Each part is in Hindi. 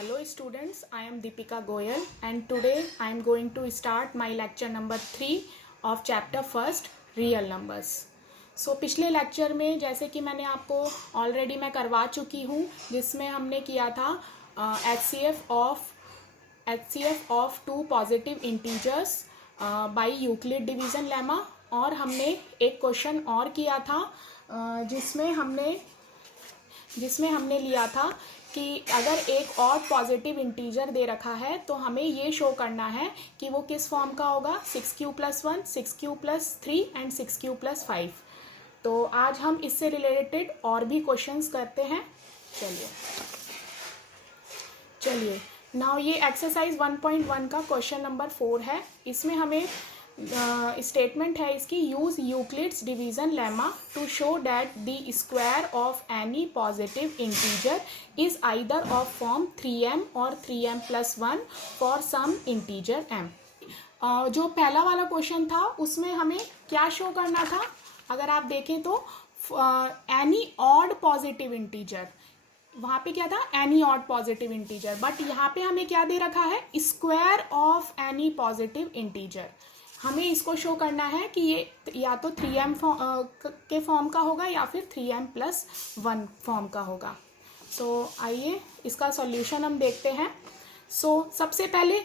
Hello students, I am Deepika Goyal and today I am going to start my lecture number 3 of chapter first real numbers. So पिछले लेक्चर में जैसे कि मैंने आपको ऑलरेडी मैं करवा चुकी हूँ जिसमें हमने किया था HCF of two positive integers by Euclid division lemma, और हमने एक क्वेश्चन और किया था जिसमें हमने लिया था कि अगर एक और पॉजिटिव इंटीजर दे रखा है तो हमें ये शो करना है कि वो किस फॉर्म का होगा, 6q+1, 6q+3 एंड 6q+5। तो आज हम इससे रिलेटेड और भी क्वेश्चंस करते हैं। चलिए नाउ ये एक्सरसाइज 1.1 का क्वेश्चन नंबर 4 है। इसमें हमें स्टेटमेंट है इसकी, use Euclid's division lemma to show that the square of any positive integer is either of form 3m और 3m+1 for some integer m। जो पहला वाला क्वेश्चन था उसमें हमें क्या शो करना था, अगर आप देखें तो एनी ऑड पॉजिटिव इंटीजर, वहाँ पे क्या था, any odd positive integer, but यहाँ पे हमें क्या दे रखा है, square of any positive integer. हमें इसको शो करना है कि ये या तो 3m के फॉर्म का होगा या फिर 3m+1 फॉर्म का होगा। सो आइए इसका सॉल्यूशन हम देखते हैं। सबसे पहले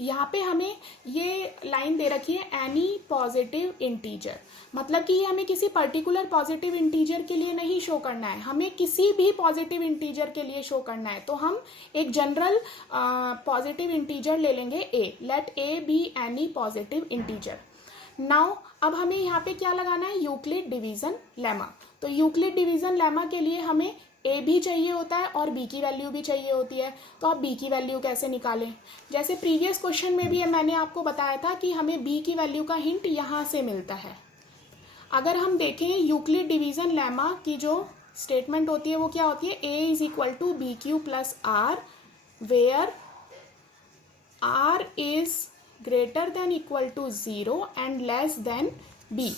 यहाँ पे हमें ये लाइन दे रखी है एनी पॉजिटिव इंटीजर, मतलब कि ये हमें किसी पर्टिकुलर पॉजिटिव इंटीजर के लिए नहीं शो करना है, हमें किसी भी पॉजिटिव इंटीजर के लिए शो करना है। तो हम एक जनरल पॉजिटिव इंटीजर ले लेंगे a, let a be any positive integer. Now अब हमें यहाँ पे क्या लगाना है, यूक्लिड डिवीजन लेमा। तो यूक्लिड डिवीजन लेमा के लिए हमें a भी चाहिए होता है और b की वैल्यू भी चाहिए होती है। तो आप b की वैल्यू कैसे निकालें, जैसे प्रीवियस क्वेश्चन में भी मैंने आपको बताया था कि हमें b की वैल्यू का हिंट यहाँ से मिलता है। अगर हम देखें यूक्लिड डिवीजन लेमा की जो स्टेटमेंट होती है वो क्या होती है, a is equal to bq+r where r is greater than equal to 0 and less than b,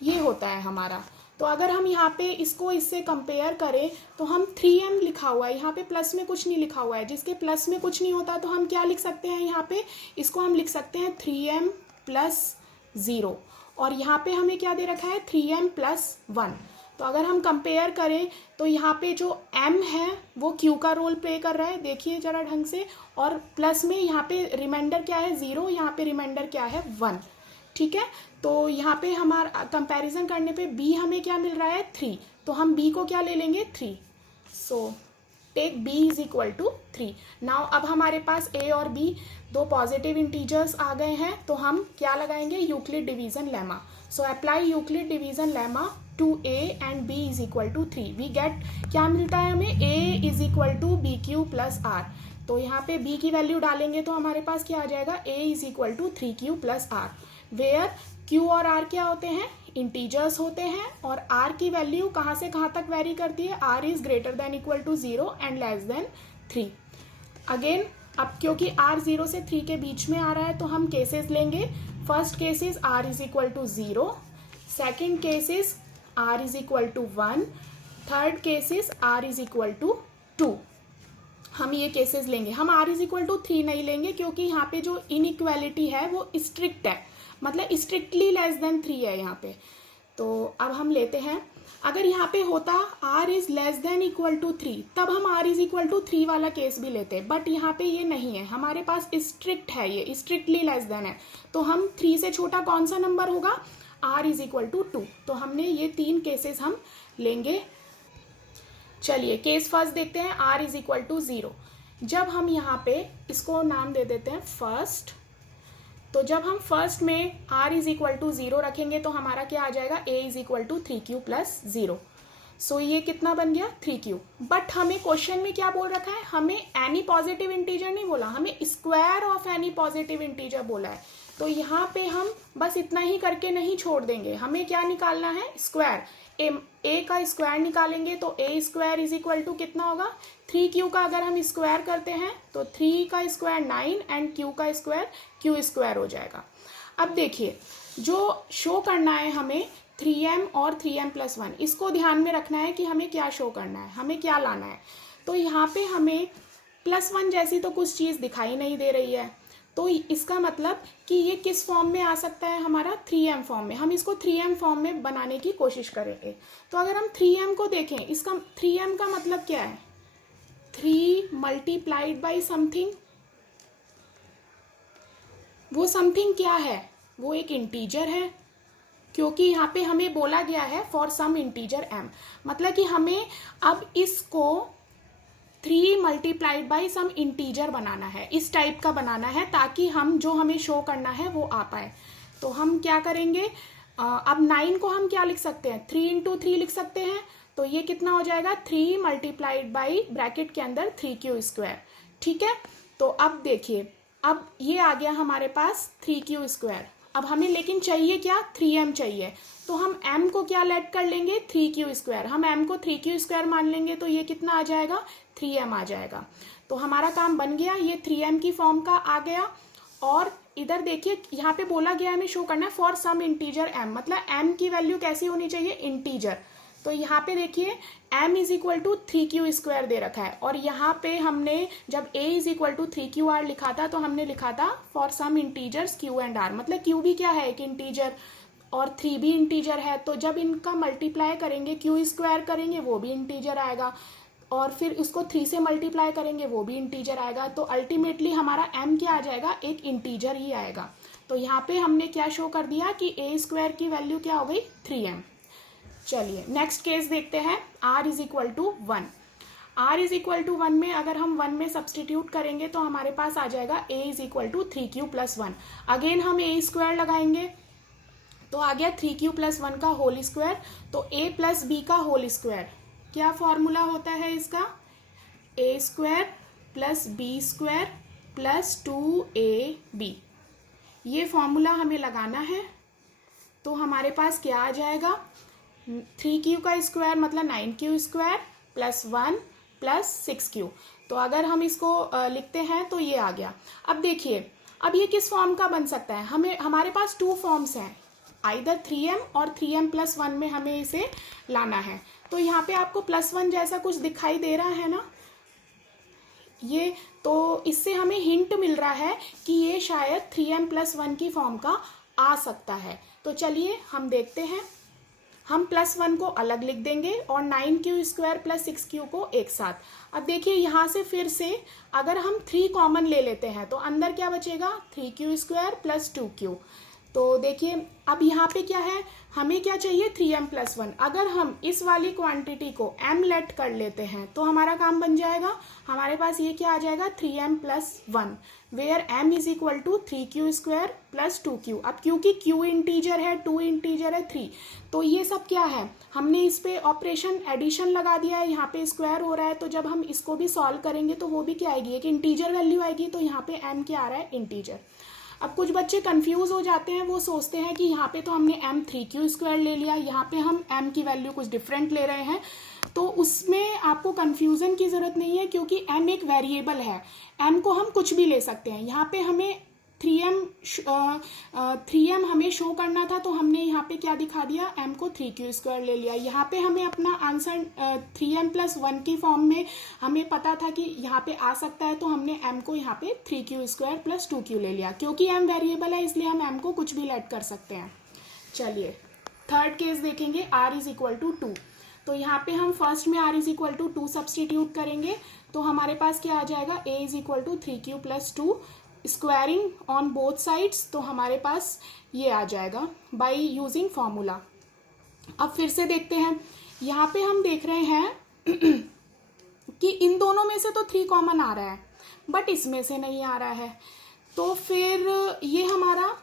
ये होता है हमारा। तो अगर हम यहाँ पे इससे कंपेयर करें तो हम 3m लिखा हुआ है, यहाँ पे प्लस में कुछ नहीं लिखा हुआ है, जिसके प्लस में कुछ नहीं होता तो हम क्या लिख सकते हैं, यहाँ पे इसको हम लिख सकते हैं 3m+0, और यहाँ पे हमें क्या दे रखा है, 3m+1। तो अगर हम कंपेयर करें तो यहाँ पे जो m है वो q का रोल प्ले कर रहा है, देखिए जरा ढंग से, और प्लस में यहाँ पे रिमाइंडर क्या है 0, यहाँ पे रिमाइंडर क्या है 1, ठीक है। तो यहाँ पे हमारा कंपैरिजन करने पे b हमें क्या मिल रहा है 3, तो हम b को क्या ले लेंगे 3। So take b is equal to 3। Now अब हमारे पास a और b दो पॉजिटिव इंटीजर्स आ गए हैं, तो हम क्या लगाएंगे, Euclid division lemma. So apply Euclid division lemma to a and b is equal to 3। We get, क्या मिलता है हमें, a is equal to bq+r। तो यहाँ पे b की वैल्यू डालेंगे तो हमारे पास क्या आ जाएगा, a is equal to 3q+r, where q और r क्या होते हैं, इंटीजर्स होते हैं, और r की वैल्यू कहाँ से कहाँ तक वेरी करती है, r is greater than equal to 0 and less than 3। Again अब क्योंकि r 0 से 3 के बीच में आ रहा है तो हम केसेस लेंगे। First case is r is equal to 0, second case is r is equal to 1, third case is r is equal to 2। हम ये केसेस लेंगे, हम r इज इक्वल टू 3 नहीं लेंगे क्योंकि यहाँ पे जो इनइक्वालिटी है वो स्ट्रिक्ट है, मतलब स्ट्रिक्टली लेस देन 3 है यहाँ पे। तो अब हम लेते हैं, अगर यहाँ पे होता r is less than equal to 3 तब हम r इज इक्वल टू 3 वाला केस भी लेते, बट यहाँ पे ये नहीं है, हमारे पास स्ट्रिक्ट है, ये स्ट्रिक्टली लेस देन है। तो हम 3 से छोटा कौन सा नंबर होगा, r इज इक्वल टू 2। तो हमने ये 3 केसेस हम लेंगे। चलिए केस फर्स्ट देखते हैं, r इज इक्वल टू 0। जब हम यहाँ पे इसको नाम दे देते हैं फर्स्ट, तो जब हम फर्स्ट में r इज इक्वल टू 0 रखेंगे तो हमारा क्या आ जाएगा, a is equal to 3q+0। So ये कितना बन गया, 3q। बट हमें क्वेश्चन में क्या बोल रखा है, हमें एनी पॉजिटिव इंटीजर नहीं बोला, हमें square of any positive integer बोला है। तो यहाँ पे हम बस इतना ही करके नहीं छोड़ देंगे, हमें क्या निकालना है, स्क्वायर। a का स्क्वायर निकालेंगे तो a square is equal to कितना होगा, 3q का अगर हम स्क्वायर करते हैं तो 3 का स्क्वायर 9 एंड q का स्क्वायर q स्क्वायर हो जाएगा। अब देखिए जो शो करना है हमें 3m और 3m+1, इसको ध्यान में रखना है कि हमें क्या शो करना है, हमें क्या लाना है। तो यहाँ पे हमें +1 जैसी तो कुछ चीज़ दिखाई नहीं दे रही है, तो इसका मतलब कि ये किस फॉर्म में आ सकता है, हमारा 3m फॉर्म में। हम इसको 3m फॉर्म में बनाने की कोशिश करेंगे। तो अगर हम 3m को देखें, इसका 3m का मतलब क्या है, 3 मल्टीप्लाइड बाई समथिंग। वो समथिंग क्या है, वो एक इंटीजर है, क्योंकि यहाँ पे हमें बोला गया है फॉर सम इंटीजर m, मतलब कि हमें अब इसको 3 मल्टीप्लाइड बाई सम इंटीजर बनाना है, इस टाइप का बनाना है, ताकि हम जो हमें शो करना है वो आ पाए। तो हम क्या करेंगे, अब 9 को हम क्या लिख सकते हैं, 3 इंटू 3 लिख सकते हैं। तो ये कितना हो जाएगा, 3 मल्टीप्लाइड बाई ब्रैकेट के अंदर 3q²। ठीक है, तो अब देखिए, अब ये आ गया हमारे पास 3q²। अब हमें लेकिन चाहिए क्या, 3m चाहिए। तो हम m को क्या लेट कर लेंगे, 3q²। हम m को 3q² मान लेंगे, तो ये कितना आ जाएगा, 3m आ जाएगा। तो हमारा काम बन गया, ये 3m की फॉर्म का आ गया। और इधर देखिए, यहाँ पे बोला गया हमें शो करना है फॉर सम इंटीजर m, मतलब m की वैल्यू कैसी होनी चाहिए, इंटीजर। तो यहाँ पे देखिए m is equal to 3q² दे रखा है, और यहाँ पे हमने जब a is equal to 3qr लिखा था, तो हमने लिखा था for some integers q and r, मतलब q भी क्या है, एक इंटीजर, और 3 भी इंटीजर है। तो जब इनका मल्टीप्लाई करेंगे, q² करेंगे, वो भी इंटीजर आएगा, और फिर उसको 3 से मल्टीप्लाई करेंगे, वो भी इंटीजर आएगा। तो अल्टीमेटली हमारा m क्या आ जाएगा, एक इंटीजर ही आएगा। तो यहाँ पे हमने क्या शो कर दिया कि a² की वैल्यू क्या हो गई, 3m। चलिए नेक्स्ट केस देखते हैं, r is equal to 1। r is equal to 1 में अगर हम 1 में सब्सटीट्यूट करेंगे, तो हमारे पास आ जाएगा a is equal to 3q+1। Again हम a² लगाएंगे, तो आ गया 3q+1 का होल स्क्वायर, तो a प्लस बी का होल स्क्वायर। क्या फॉर्मूला होता है इसका, a² plus b² plus 2ab। ये फॉर्मूला हमें लगाना है। तो हमारे पास क्या आ जाएगा, 3q का स्क्वायर मतलब 9q² प्लस 1 प्लस 6q। तो अगर हम इसको लिखते हैं तो ये आ गया। अब देखिए, अब ये किस फॉर्म का बन सकता है, हमारे पास 2 फॉर्म्स हैं, आइदर 3m और 3m+1 में हमें इसे लाना है। तो यहाँ पे आपको +1 जैसा कुछ दिखाई दे रहा है ना, ये तो इससे हमें हिंट मिल रहा है कि ये शायद 3m+1 की फॉर्म का आ सकता है। तो चलिए हम देखते हैं, हम +1 को अलग लिख देंगे और 9q² प्लस 6q को एक साथ। अब देखिए यहाँ से फिर से अगर हम 3 कॉमन ले लेते हैं, तो अंदर क्या बचेगा, 3q² प्लस 2q। तो देखिए अब यहाँ पे क्या है, हमें क्या चाहिए, 3m+1। अगर हम इस वाली क्वांटिटी को m लेट कर लेते हैं, तो हमारा काम बन जाएगा, हमारे पास ये क्या आ जाएगा, 3m+1, where m is equal to 3q² plus 2q। अब क्योंकि q इंटीजर है, 2 इंटीजर है, 3, तो ये सब क्या है, हमने इस पे ऑपरेशन एडिशन लगा दिया है, यहाँ पे स्क्वायर हो रहा है। तो जब हम इसको भी सॉल्व करेंगे, तो वो भी क्या आएगी, एक इंटीजर वैल्यू आएगी। तो यहाँ पे m क्या आ रहा है, इंटीजर। अब कुछ बच्चे कंफ्यूज हो जाते हैं, वो सोचते हैं कि यहाँ पे तो हमने m 3q² ले लिया, यहाँ पे हम m की वैल्यू कुछ डिफरेंट ले रहे हैं। तो उसमें आपको कंफ्यूजन की ज़रूरत नहीं है, क्योंकि m एक वेरिएबल है, m को हम कुछ भी ले सकते हैं। यहाँ पे हमें 3m हमें शो करना था, तो हमने यहाँ पे क्या दिखा दिया, m को 3q² ले लिया। यहाँ पे हमें अपना आंसर 3m+1 की फॉर्म में हमें पता था कि यहाँ पे आ सकता है, तो हमने m को यहाँ पे 3q² प्लस 2q ले लिया। क्योंकि m वेरिएबल है, इसलिए हम m को कुछ भी लेट कर सकते हैं। चलिए थर्ड केस देखेंगे, r इज इक्वल टू 2। तो यहाँ पे हम फर्स्ट में r is equal to 2 substitute करेंगे, तो हमारे पास क्या आ जाएगा, a is equal to 3q plus 2, squaring on both sides. तो हमारे पास ये आ जाएगा बाय यूजिंग फॉर्मूला। अब फिर से देखते हैं, यहाँ पे हम देख रहे हैं कि इन दोनों में से तो 3 कॉमन आ रहा है, बट इसमें से नहीं आ रहा है। तो फिर ये हमारा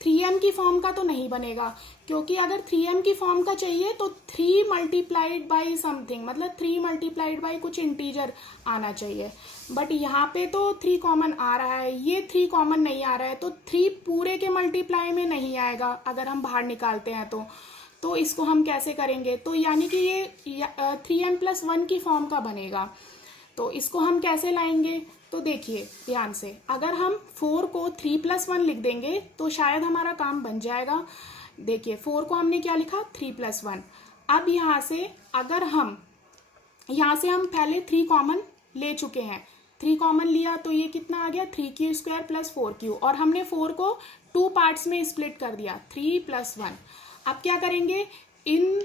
3m की फॉर्म का तो नहीं बनेगा, क्योंकि अगर 3m की फॉर्म का चाहिए तो 3 मल्टीप्लाइड बाई समथिंग, मतलब 3 मल्टीप्लाइड बाई कुछ इंटीजर आना चाहिए। बट यहाँ पे तो 3 कॉमन आ रहा है, ये 3 कॉमन नहीं आ रहा है, तो 3 पूरे के मल्टीप्लाई में नहीं आएगा अगर हम बाहर निकालते हैं तो इसको हम कैसे करेंगे, तो यानी कि ये 3m+1 की फॉर्म का बनेगा। तो इसको हम कैसे लाएंगे, तो देखिए ध्यान से, अगर हम 4 को 3+1 लिख देंगे तो शायद हमारा काम बन जाएगा। देखिए 4 को हमने क्या लिखा, 3+1। अब यहाँ से अगर हम पहले 3 कॉमन ले चुके हैं, 3 कॉमन लिया तो ये कितना आ गया 3q² प्लस 4q, और हमने 4 को 2 पार्ट्स में स्प्लिट कर दिया 3 + 1। अब क्या करेंगे, इन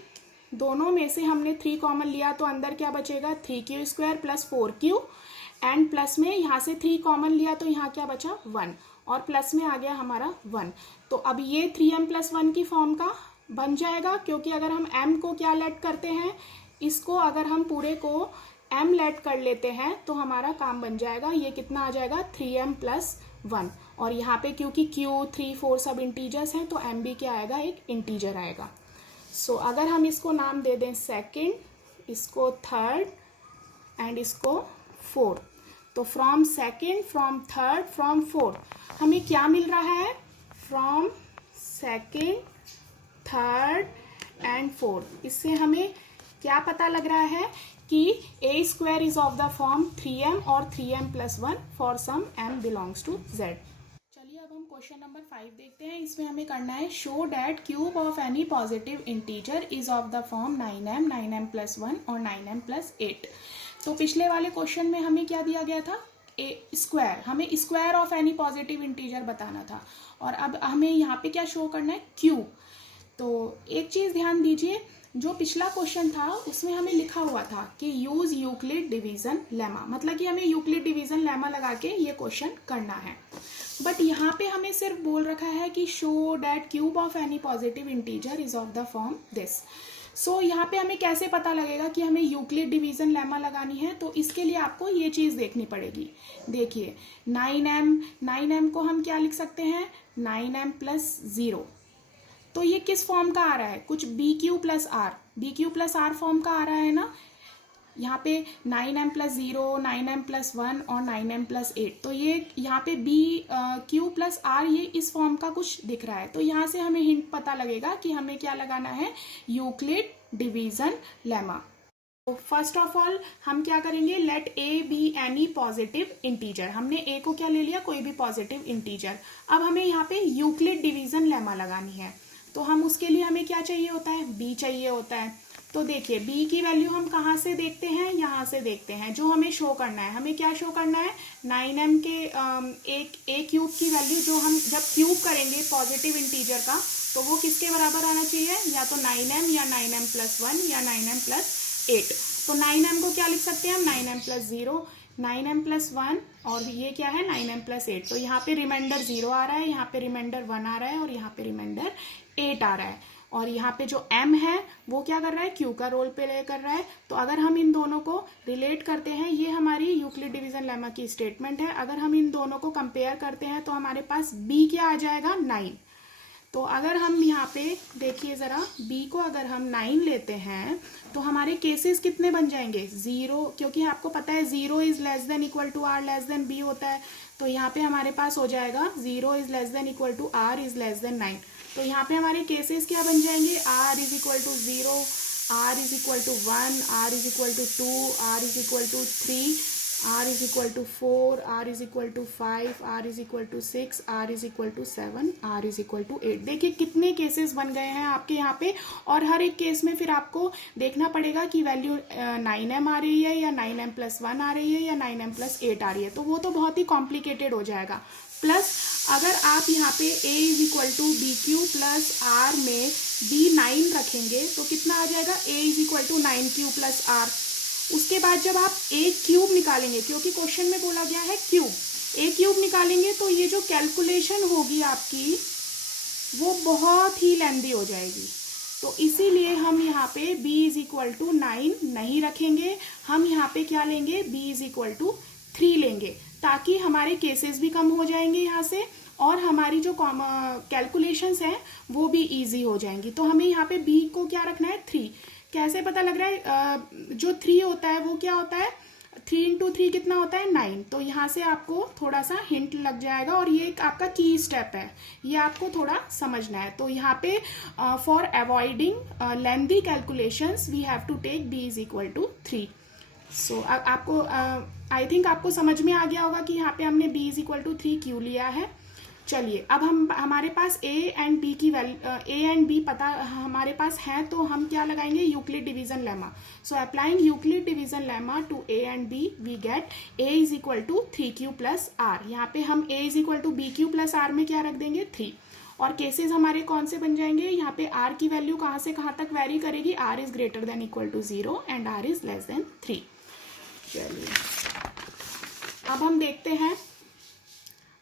दोनों में से हमने 3 कॉमन लिया तो अंदर क्या बचेगा 3q² plus 4q, and plus में यहाँ से 3 कॉमन लिया तो यहाँ क्या बचा 1, और प्लस में आ गया हमारा 1। तो अब ये 3m + 1 की फॉर्म का बन जाएगा, क्योंकि अगर हम m को क्या लेट करते हैं, इसको अगर हम पूरे को m लेट कर लेते हैं तो हमारा काम बन जाएगा, ये कितना आ जाएगा 3m + 1। और यहाँ पे क्योंकि q 3 4 सब इंटीजर्स हैं तो m भी क्या आएगा, एक इंटीजर आएगा। सो अगर हम इसको नाम दे दें सेकेंड, इसको थर्ड एंड इसको फोर्थ, तो from second, from third, from fourth हमें क्या मिल रहा है, from second, third and fourth. इससे हमें क्या पता लग रहा है कि a² is of the form 3m और 3m + 1 for some m belongs to z। चलिए अब हम क्वेश्चन नंबर 5 देखते हैं। इसमें हमें करना है show that cube of any positive integer is of the form 9m, 9m + 1 और 9m + 8। तो पिछले वाले क्वेश्चन में हमें क्या दिया गया था, स्क्वायर, हमें square of any positive integer बताना था, और अब हमें यहाँ पे क्या शो करना है, क्यूब। तो एक चीज़ ध्यान दीजिए, जो पिछला क्वेश्चन था उसमें हमें लिखा हुआ था कि यूज यूक्लिड डिवीजन लेमा, मतलब कि हमें यूक्लिड डिवीजन लेमा लगा के ये क्वेश्चन करना है। बट यहाँ पे हमें सिर्फ बोल रखा है कि show that cube of any positive integer is of the form this. So यहाँ पे हमें कैसे पता लगेगा कि हमें यूक्लिड डिवीजन लेमा लगानी है, तो इसके लिए आपको ये चीज़ देखनी पड़ेगी। देखिए 9m को हम क्या लिख सकते हैं, 9m + 0। तो ये किस फॉर्म का आ रहा है, कुछ BQ + R फॉर्म का आ रहा है ना। यहाँ पे 9m + 0, 9m + 1 और 9m + 8, तो ये यहाँ पे BQ + R ये इस फॉर्म का कुछ दिख रहा है। तो यहाँ से हमें हिंट पता लगेगा कि हमें क्या लगाना है, यूक्लिड डिवीजन लेमा। तो फर्स्ट ऑफ ऑल हम क्या करेंगे, let a be any positive integer. हमने a को क्या ले लिया, कोई भी पॉजिटिव इंटीजर। अब हमें यहाँ पे यूक्लिड डिवीजन लेमा लगानी है, तो हम उसके लिए हमें क्या चाहिए होता है, b चाहिए होता है। तो देखिए b की वैल्यू हम कहाँ से देखते हैं, यहाँ से देखते हैं। जो हमें शो करना है, हमें क्या शो करना है, 9m के a क्यूब की वैल्यू जो हम जब क्यूब करेंगे पॉजिटिव इंटीजर का, तो वो किसके बराबर आना चाहिए, या तो 9m या 9m + 1 या 9m + 8। तो 9m को क्या लिख सकते हैं हम, 9m + 0, 9m + 1, और ये क्या है 9m + 8। तो यहाँ पे रिमाइंडर 0 आ रहा है, यहाँ पे रिमाइंडर 1 आ रहा है, और यहाँ पे रिमाइंडर 8 आ रहा है। और यहाँ पे जो m है वो क्या कर रहा है, q का रोल प्ले कर रहा है। तो अगर हम इन दोनों को रिलेट करते हैं, ये हमारी यूक्लिड डिवीजन लेमा की स्टेटमेंट है। अगर हम इन दोनों को कंपेयर करते हैं तो हमारे पास b क्या आ जाएगा, 9। तो अगर हम यहाँ पे देखिए ज़रा, b को अगर हम 9 लेते हैं तो हमारे केसेस कितने बन जाएंगे, 0, क्योंकि आपको पता है 0 is less than equal to r less than b होता है। तो यहाँ पे हमारे पास हो जाएगा 0 is less than equal to r is less than 9। तो यहाँ पे हमारे केसेस क्या बन जाएंगे, r is equal to 0, r is equal to 1, r is equal to 2, r is equal to 3, r is equal to 4, r is equal to 5, r is equal to 6, r is equal to 7, r is equal to 8। देखिए कितने केसेस बन गए हैं आपके यहाँ पे, और हर एक केस में फिर आपको देखना पड़ेगा कि वैल्यू 9m आ रही है या 9m + 1 आ रही है या 9m + 8 आ रही है। तो वो तो बहुत ही कॉम्प्लिकेटेड हो जाएगा। प्लस अगर आप यहाँ पे a is equal to BQ + R में b9 रखेंगे तो कितना आ जाएगा, a is equal to 9q + R। उसके बाद जब आप a क्यूब निकालेंगे, क्योंकि क्वेश्चन में बोला गया है क्यूब, a क्यूब निकालेंगे तो ये जो कैलकुलेशन होगी आपकी वो बहुत ही लेंदी हो जाएगी। तो इसीलिए हम यहाँ पे b इज इक्वल टू 9 नहीं रखेंगे, हम यहाँ पे क्या लेंगे, b इज इक्वल टू 3 लेंगे, ताकि हमारे केसेस भी कम हो जाएंगे यहाँ से, और हमारी जो कैलकुलेशंस हैं वो भी इजी हो जाएंगी। तो हमें यहाँ पे b को क्या रखना है, 3। कैसे पता लग रहा है, जो 3 होता है वो क्या होता है, 3 × 3 कितना होता है, 9। तो यहाँ से आपको थोड़ा सा हिंट लग जाएगा, और ये एक आपका की स्टेप है, ये आपको थोड़ा समझना है। तो यहाँ पे for avoiding lengthy calculations we have to take b is equal to 3। So आपको आई थिंक आपको समझ में आ गया होगा कि यहाँ पे हमने b इज इक्वल टू 3 क्यों लिया है। चलिए अब हम हमारे पास ए एंड बी की वैल्यू ए एंड बी पता हमारे पास है, तो हम क्या लगाएंगे, Euclid division lemma. So applying Euclid division lemma to A and B we get A is equal to 3q plus R. यहाँ पे हम A is equal to B Q plus R में क्या रख देंगे, 3। और केसेस हमारे कौन से बन जाएंगे, यहाँ पे आर की वैल्यू कहाँ से कहाँ तक वेरी करेगी, r is greater than equal to 0 and r is less than 3। चलिए अब हम देखते हैं,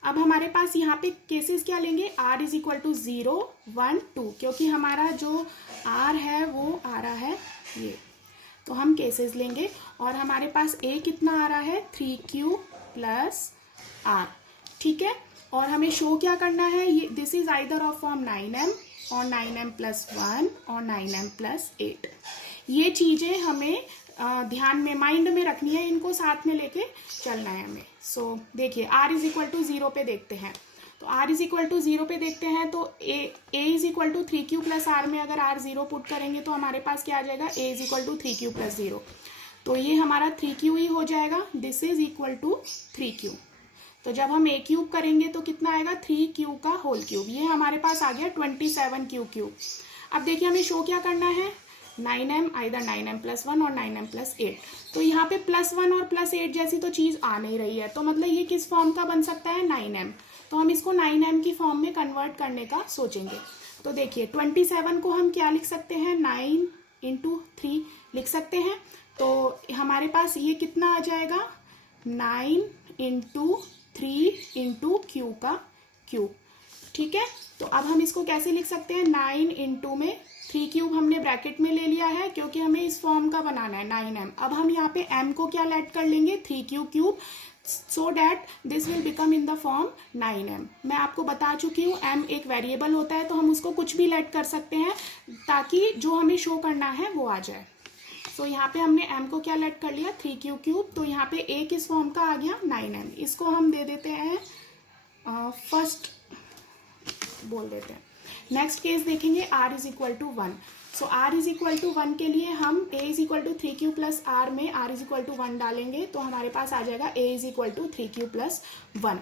अब हमारे पास यहाँ पे केसेस क्या लेंगे, r इज इक्वल टू 0 1 2, क्योंकि हमारा जो r है वो आ रहा है ये, तो हम केसेस लेंगे। और हमारे पास a कितना आ रहा है, 3q प्लस r, ठीक है। और हमें शो क्या करना है, ये this is either of form 9m और 9m प्लस 1 और 9m प्लस 8। ये चीज़ें हमें ध्यान में, माइंड में रखनी है, इनको साथ में लेके चलना है हमें। सो देखिए r इज इक्वल टू 0 पे देखते हैं, तो r इज इक्वल टू 0 पे देखते हैं, तो a is equal to 3q plus r में अगर r 0 पुट करेंगे तो हमारे पास क्या आ जाएगा, a is equal to 3q plus 0, तो ये हमारा 3q ही हो जाएगा, this is equal to 3q। तो जब हम a क्यूब करेंगे तो कितना आएगा, 3q का होल क्यूब, ये हमारे पास आ गया 27q क्यूब। अब देखिए हमें शो क्या करना है, 9m आइदर 9m प्लस 1 और 9m प्लस 8। तो यहाँ पे प्लस 1 और प्लस 8 जैसी तो चीज़ आ नहीं रही है, तो मतलब ये किस फॉर्म का बन सकता है, 9m। तो हम इसको 9m की फॉर्म में कन्वर्ट करने का सोचेंगे। तो देखिए 27 को हम क्या लिख सकते हैं, 9 इंटू 3 लिख सकते हैं। तो हमारे पास ये कितना आ जाएगा, 9 इंटू 3 इंटू क्यू का क्यूब, ठीक है। तो अब हम इसको कैसे लिख सकते हैं, 9 इंटू में 3 क्यूब हमने ब्रैकेट में ले लिया है, क्योंकि हमें इस फॉर्म का बनाना है 9m। अब हम यहाँ पे m को क्या ऐड कर लेंगे, 3q cube, so that this will become in the form 9m। मैं आपको बता चुकी हूँ m एक वेरिएबल होता है, तो हम उसको कुछ भी ऐड कर सकते हैं ताकि जो हमें शो करना है वो आ जाए। सो यहाँ पे हमने m को क्या ऐड कर लिया, 3q क्यूब, तो यहाँ पे a किस फॉर्म का आ गया, 9m। इसको हम दे देते हैं फर्स्ट बोल देते हैं। नेक्स्ट केस देखेंगे, r is equal to 1। So r is equal to 1 के लिए हम a is equal to 3q plus r में r इज इक्वल टू 1 डालेंगे, तो हमारे पास आ जाएगा a is equal to 3q plus 1।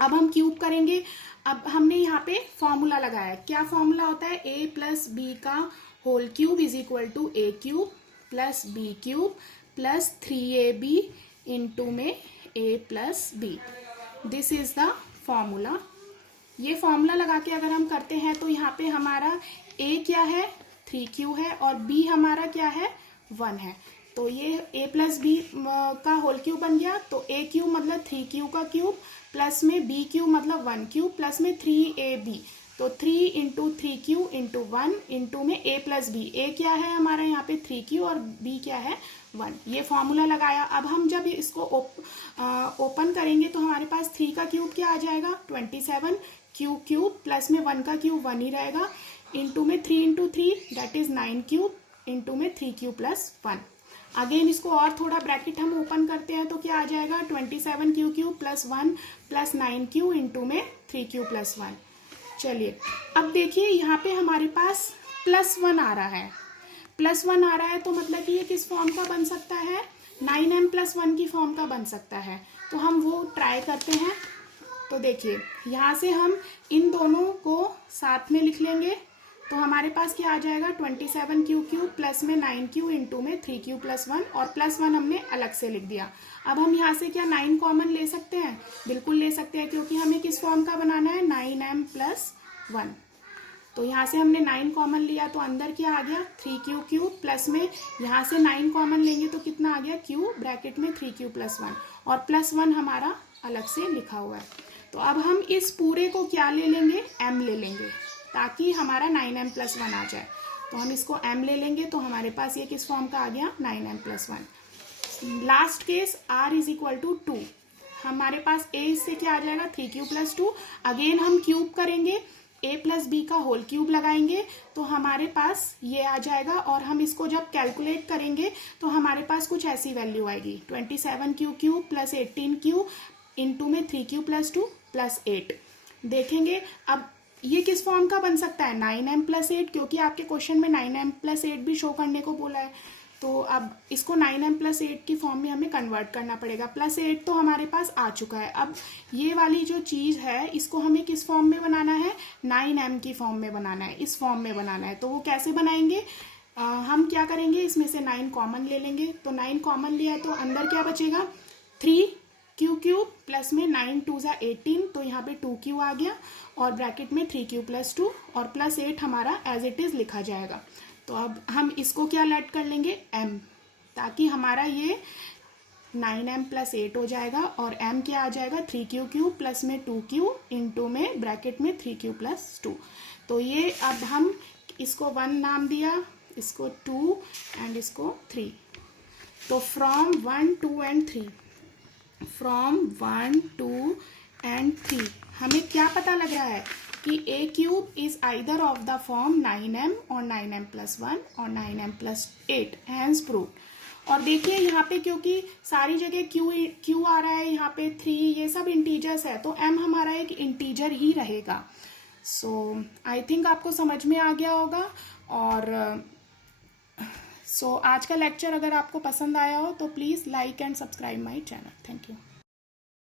अब हम क्यूब करेंगे। अब हमने यहाँ पे फॉर्मूला लगाया, क्या फॉर्मूला होता है, a प्लस बी का whole cube is equal to a cube plus b cube plus 3ab into में a plus b. This is the formula. ये फॉर्मूला लगा के अगर हम करते हैं तो यहाँ पे हमारा a क्या है, 3q है, और b हमारा क्या है, 1 है। तो ये a प्लस बी का होल क्यूब बन गया, तो a क्यूब मतलब 3q का क्यूब प्लस में b क्यूब मतलब 1 क्यूब प्लस में 3ab, तो 3 इंटू 3q इंटू 1 इंटू में a प्लस बी। a क्या है हमारा यहाँ पे 3q और b क्या है 1। ये फॉर्मूला लगाया। अब हम जब इसको ओपन करेंगे तो हमारे पास 3 का क्यूब क्या आ जाएगा, 27 क्यू क्यूब प्लस में 1 का क्यूब 1 ही रहेगा, इंटू में 3 into 3 that is 9 cube into में 3q प्लस 1। अगेन इसको और थोड़ा ब्रैकेट हम ओपन करते हैं तो क्या आ जाएगा, 27 Q cube plus 1 plus 9q into में 3q प्लस 1। चलिए अब देखिए यहाँ पे हमारे पास प्लस 1 आ रहा है, प्लस 1 आ रहा है, तो मतलब कि ये किस फॉर्म का बन सकता है, 9m प्लस 1 की फॉर्म का बन सकता है। तो हम वो ट्राई करते हैं। तो देखिए यहाँ से हम इन दोनों को साथ में लिख लेंगे, तो हमारे पास क्या आ जाएगा, 27q क्यूब प्लस में 9q इंटू में 3q प्लस 1, और प्लस 1 हमने अलग से लिख दिया। अब हम यहाँ से क्या 9 कॉमन ले सकते हैं, बिल्कुल ले सकते हैं, क्योंकि हमें किस फॉर्म का बनाना है, 9m प्लस 1। तो यहाँ से हमने 9 कॉमन लिया, तो अंदर क्या आ गया, 3q क्यूब प्लस में यहाँ से 9 कॉमन लेंगे तो कितना आ गया, q ब्रैकेट में 3q प्लस 1, और प्लस 1 हमारा अलग से लिखा हुआ है। तो अब हम इस पूरे को क्या ले लेंगे, m ले लेंगे, ताकि हमारा 9m प्लस 1 आ जाए। तो हम इसको m ले लेंगे, तो हमारे पास ये किस फॉर्म का आ गया, 9m plus 1। Last case r is equal to 2, हमारे पास a से क्या आ जाएगा, 3q प्लस 2। अगेन हम क्यूब करेंगे, a प्लस बी का होल क्यूब लगाएंगे, तो हमारे पास ये आ जाएगा, और हम इसको जब कैलकुलेट करेंगे तो हमारे पास कुछ ऐसी वैल्यू आएगी, 27q cube plus 18q into में 3q प्लस 2 प्लस 8। देखेंगे अब ये किस फॉर्म का बन सकता है, 9m प्लस 8, क्योंकि आपके क्वेश्चन में 9m प्लस 8 भी शो करने को बोला है। तो अब इसको 9m+8 की फॉर्म में हमें कन्वर्ट करना पड़ेगा। +8 तो हमारे पास आ चुका है। अब ये वाली जो चीज़ है इसको हमें किस फॉर्म में बनाना है, 9m की फॉर्म में बनाना है, इस फॉर्म में बनाना है। तो वो कैसे बनाएंगे, हम क्या करेंगे, इसमें से 9 कॉमन ले लेंगे। तो 9 कॉमन लिया तो अंदर क्या बचेगा, 3q³ प्लस में 9 2 ज़ा 18, तो यहाँ पे 2q आ गया और ब्रैकेट में 3q + 2 और +8 हमारा एज इट इज़ लिखा जाएगा। तो अब हम इसको क्या लेट कर लेंगे, m, ताकि हमारा ये 9m+8 हो जाएगा और m क्या आ जाएगा, 3q³ प्लस में 2q इंटू में ब्रैकेट में 3q + 2। तो ये अब हम इसको 1 नाम दिया, इसको 2 एंड इसको 3। तो फ्रॉम 1 2 एंड 3, फ्रॉम 1 2 एंड 3 हमें क्या पता लग रहा है कि a³ is either of the form 9m और 9m+1 और 9m+8, हैंस प्रूव्ड। और देखिए यहाँ पे क्योंकि सारी जगह q आ रहा है, यहाँ पे 3, ये सब इंटीजर्स है, तो m हमारा एक इंटीजर ही रहेगा। सो आई थिंक आपको समझ में आ गया होगा। और आज का लेक्चर अगर आपको पसंद आया हो तो please like and subscribe my channel. Thank you.